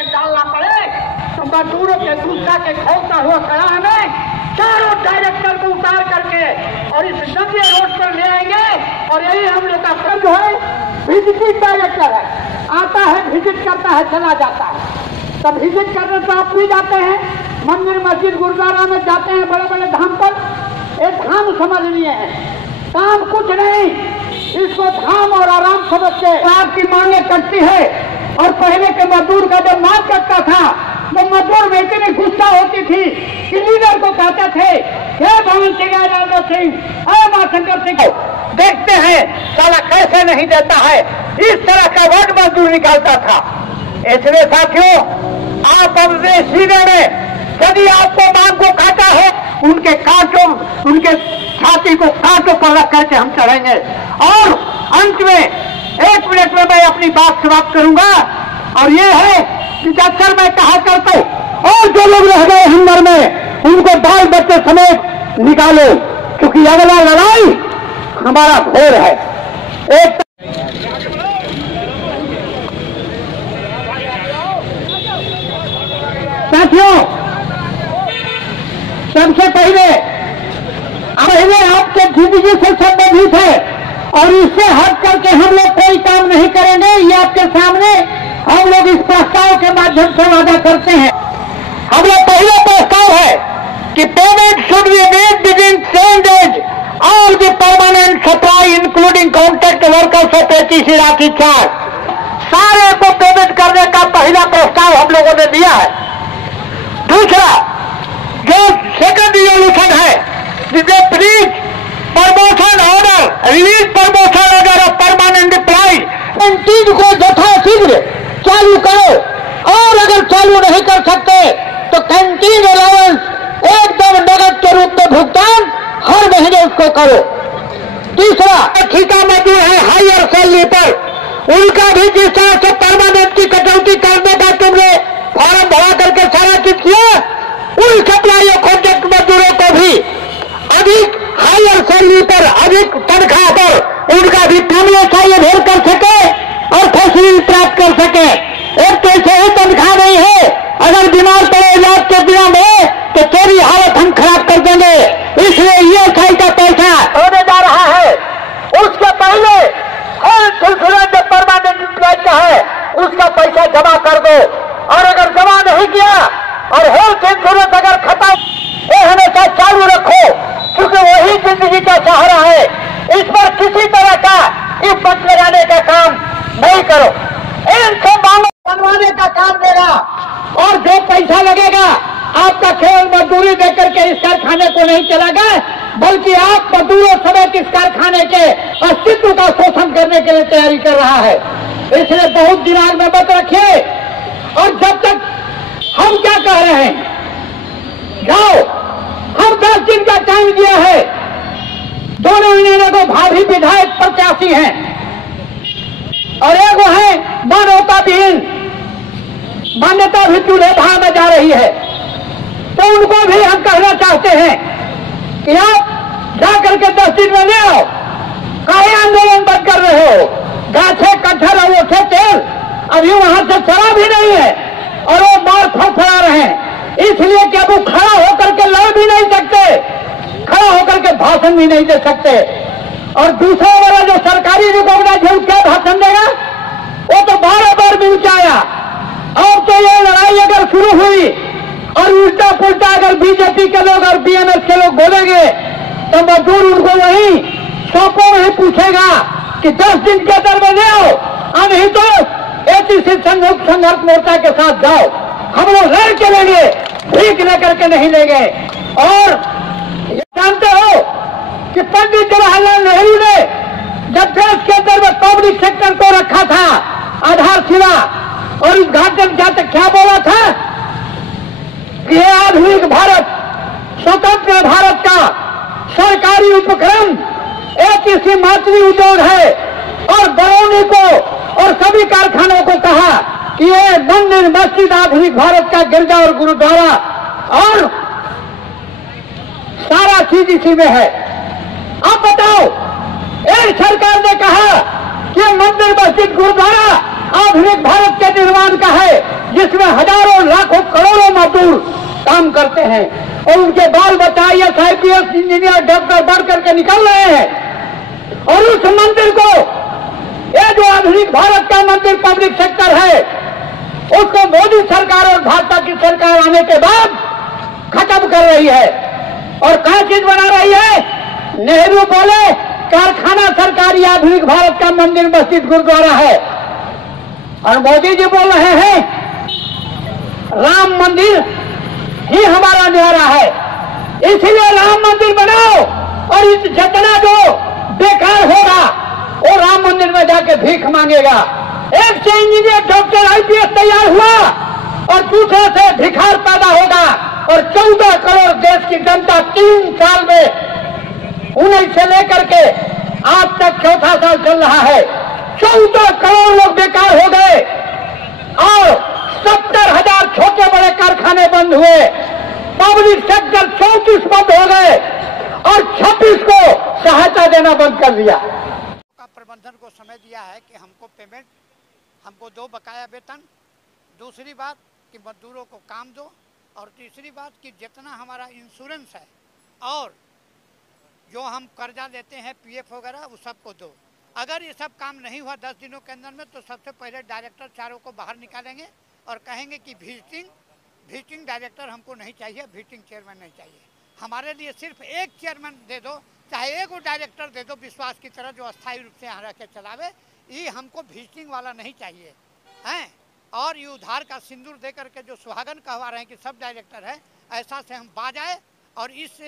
के डालना पड़े तो मजदूरों के गुस्सा के खोलता हुआ कड़ा में चारों डायरेक्टर को उतार करके और इस नंगे रोड पर ले आएंगे। और यही हम लोग का फर्ज है। विजिटिंग डायरेक्टर है, आता है, विजिट करता है, चला जाता है। तब विजिट करने तो आप भी जाते हैं, मंदिर मस्जिद गुरुद्वारा में जाते हैं, बड़े बड़े धाम पर। एक धाम समझ लिए हैं, काम कुछ नहीं, इसको धाम और आराम समझ के आपकी मांगे करती है। और पहले के मजदूर का जब मांग करता था तो मजदूर में इतनी गुस्सा होती थी कि लीडर को कहते थे, हे भवन सिंह, हे मां शंकर सिंह, देखते हैं साला कैसे नहीं देता है। इस तरह का वर्ड मजदूर निकालता था। इसलिए साथियों, आप अपने सीने में यदि आपको मांग को काटा है, उनके कांटों, उनके छाती को कांटों पर रख करके हम चढ़ेंगे। और अंत में 1 मिनट में मैं अपनी बात समाप्त करूंगा। और ये है कि अक्सर मैं कहा करता हूं, और जो लोग रह गए हिंदर में उनको बाल बच्चे समेत निकालो, क्योंकि अगला लड़ाई हमारा घोर है। एक साथियों, सबसे पहले आपके जिंदगी से संबंधित है और इससे हट करके हम लोग कोई काम नहीं करेंगे। ये आपके सामने हम लोग इस प्रस्ताव के माध्यम से वादा करते हैं। हम लोग पहला प्रस्ताव है कि payment should be made within 7 days all the permanent supply including contract workers of ATC राशि चार्ज। सारे को पेमेंट करने का पहला प्रस्ताव हम लोगों ने दिया है। दूसरा, जो सेकंड रिजोल्यूशन है, जिसमें please promotion order, release promotion order of permanent employees, इन चीज को यथाशीघ्र चालू करो। और अगर चालू नहीं कर सकते तो कैंटीन अलाउंस एकदम नगद के रूप में भुगतान हर महीने उसको करो। तीसरा, ठेका मजदूर है हायर सैलरी पर, उनका भी जिस तरह से परमानेंट की कटौती करने का तुमने फॉर्म भरा करके सारा चीज किया, उन सप्लाई और कॉन्ट्रैक्ट मजदूरों को भी अधिक हायर सैलरी पर, अधिक तनख्वाह पर उनका भी मामले चाहिए भेद कर सके और फैसिलिटी प्राप्त कर सके। एक तो ऐसे ही तनख्वाह नहीं है, अगर बीमार पड़े इलाज के बिना में तो तेरी हालत हम खराब कर देंगे। इसलिए ये सही का पैसा होने जा रहा है। उसके पहले हेल्थ इंश्योरेंस जो परमानेंट एम्प्लॉय का है उसका पैसा जमा कर दो। और अगर जमा नहीं किया और हेल्थ इंश्योरेंस अगर खत्म, ये हमेशा चालू रखो, क्योंकि वही जिंदगी का सहारा है। इस पर किसी तरह का इफ्फत लगाने का काम नहीं करो। इनसे मांगो बनवाने का काम देगा और जो पैसा लगेगा आपका केवल मजदूरी देकर के इस कारखाने को नहीं चलेगा, बल्कि आप मजदूरों समेत इस कारखाने के अस्तित्व का शोषण करने के लिए तैयारी कर रहा है। इसलिए बहुत दिमाग में मत रखिए। और जब तक हम क्या कह रहे हैं, जाओ, हम 10 दिन का टाइम दिया है। दोनों इन्होंने को भाभी विधायक प्रत्याशी हैं और एक वो है मानवता विहीन, मान्यता भी चूल्हे भाव में जा रही है। तो उनको भी हम कहना चाहते हैं कि आप जाकर के 10 दिन में ले आओ। काहे आंदोलन बंद कर रहे हो? गाछे कटहर और ओठे तेल अभी वहां से चला भी नहीं है और वो मार फड़फड़ा रहे हैं। इसलिए कि अब वो खड़ा होकर के लड़ भी नहीं सकते, खड़ा होकर के भाषण भी नहीं दे सकते। और दूसरा वाला जो सरकारी रिकॉग्नाइज है उसका भाषण देगा, वो तो बार मिल आया। अब तो ये लड़ाई अगर शुरू हुई और उल्टा पुल्टा अगर बीजेपी के लोग और बीएमएस के लोग बोलेंगे तो मजदूर उनको वही शौकों में ही पूछेगा कि 10 दिन के अंदर में ले आओ, नहीं तो एटीसी संघर्ष मोर्चा के साथ जाओ। हम लोग लड़ के लेंगे, भीख लेकर के नहीं लेंगे। और जानते हो कि पंडित जवाहरलाल नेहरू ने जब देश के अंदर में पब्लिक सेक्टर को रखा था आधारशिला और उद्घाटन क्या बोला था कि ये आधुनिक भारत, स्वतंत्र भारत का सरकारी उपक्रम एटीसी मातृ उद्योग है। और बरौनी को और सभी कारखानों को कहा कि ये मंदिर मस्जिद आधुनिक भारत का गिरजा और गुरुद्वारा और सारा चीज इसी में है। अब बताओ, एक सरकार ने कहा कि मंदिर मस्जिद गुरुद्वारा आधुनिक भारत के निर्माण का है जिसमें हजारों लाखों करोड़ों मजदूर काम करते हैं और उनके बाल बच्चा IAS IPS इंजीनियर डॉक्टर बढ़ करके निकल रहे हैं। और उस मंदिर को, ये जो आधुनिक भारत का मंदिर पब्लिक सेक्टर है, उसको मोदी सरकार और भाजपा की सरकार आने के बाद खत्म कर रही है। और क्या चीज बना रही है? नेहरू बोले कारखाना सरकारी आधुनिक भारत का मंदिर मस्जिद गुरुद्वारा है, और मोदी जी बोल रहे हैं राम मंदिर ही हमारा न्यारा है, इसलिए राम मंदिर बनाओ और इस जितना जो बेकार होगा वो राम मंदिर में जाके भीख मांगेगा। एक से इंजीनियर डॉक्टर IPS तैयार हुआ और दूसरे से भिखार पैदा होगा। और 14 करोड़ देश की जनता 3 साल में 19 से लेकर के आज तक चौथा साल चल रहा है, 14 करोड़ लोग बेकार हो गए और 70,000 छोटे बड़े कारखाने बंद हुए, पब्लिक सेक्टर 34 बंद हो गए और 26 को सहायता देना बंद कर दिया। प्रबंधन को समय दिया है कि हमको पेमेंट, हमको दो बकाया वेतन, दूसरी बात कि मजदूरों को काम दो, और तीसरी बात कि जितना हमारा इंश्योरेंस है और जो हम कर्जा लेते हैं PF वगैरह वो सबको दो। अगर ये सब काम नहीं हुआ 10 दिनों के अंदर में तो सबसे पहले डायरेक्टर चारों को बाहर निकालेंगे और कहेंगे कि विजिटिंग डायरेक्टर हमको नहीं चाहिए, विजिटिंग चेयरमैन नहीं चाहिए, हमारे लिए सिर्फ एक चेयरमैन दे दो, चाहे एक डायरेक्टर दे दो विश्वास की तरह जो अस्थायी रूप से यहाँ रह के चलावे, ये हमको विजिटिंग वाला नहीं चाहिए हैं। और ये उधार का सिंदूर दे करके जो सुहागन कहवा रहे हैं कि सब डायरेक्टर है, ऐसा से हम बाज आए और इस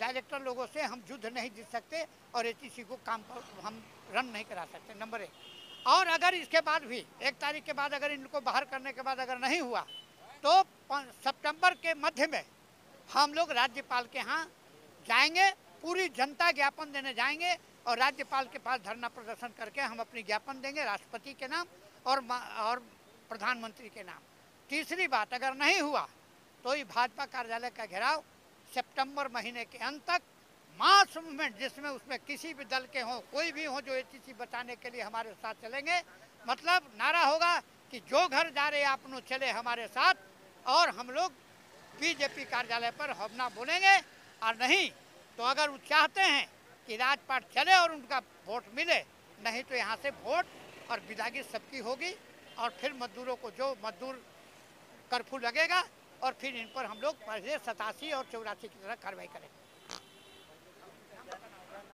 डायरेक्टर लोगों से हम युद्ध नहीं जीत सकते और HEC को काम पर हम रन नहीं करा सकते, नंबर 1। और अगर इसके बाद भी 1 तारीख के बाद अगर इनको बाहर करने के बाद अगर नहीं हुआ तो सितंबर के मध्य में हम लोग राज्यपाल के यहाँ जाएंगे, पूरी जनता ज्ञापन देने जाएंगे और राज्यपाल के पास धरना प्रदर्शन करके हम अपनी ज्ञापन देंगे राष्ट्रपति के नाम और प्रधानमंत्री के नाम। तीसरी बात, अगर नहीं हुआ तो ये भाजपा कार्यालय का घेराव सितंबर महीने के अंत तक मास मूवमेंट, जिसमें उसमें किसी भी दल के हों, कोई भी हो, जो HEC बचाने के लिए हमारे साथ चलेंगे। मतलब नारा होगा कि जो घर जा रहे आपनो चले हमारे साथ, और हम लोग BJP कार्यालय पर हमला बोलेंगे। और नहीं तो अगर वो चाहते हैं कि राजपाट चले और उनका वोट मिले, नहीं तो यहाँ से वोट और विदागी सबकी होगी और फिर मजदूरों को जो मजदूर कर्फ्यू लगेगा और फिर इन पर हम लोग पहले 87 और 84 की तरह कार्रवाई करेंगे।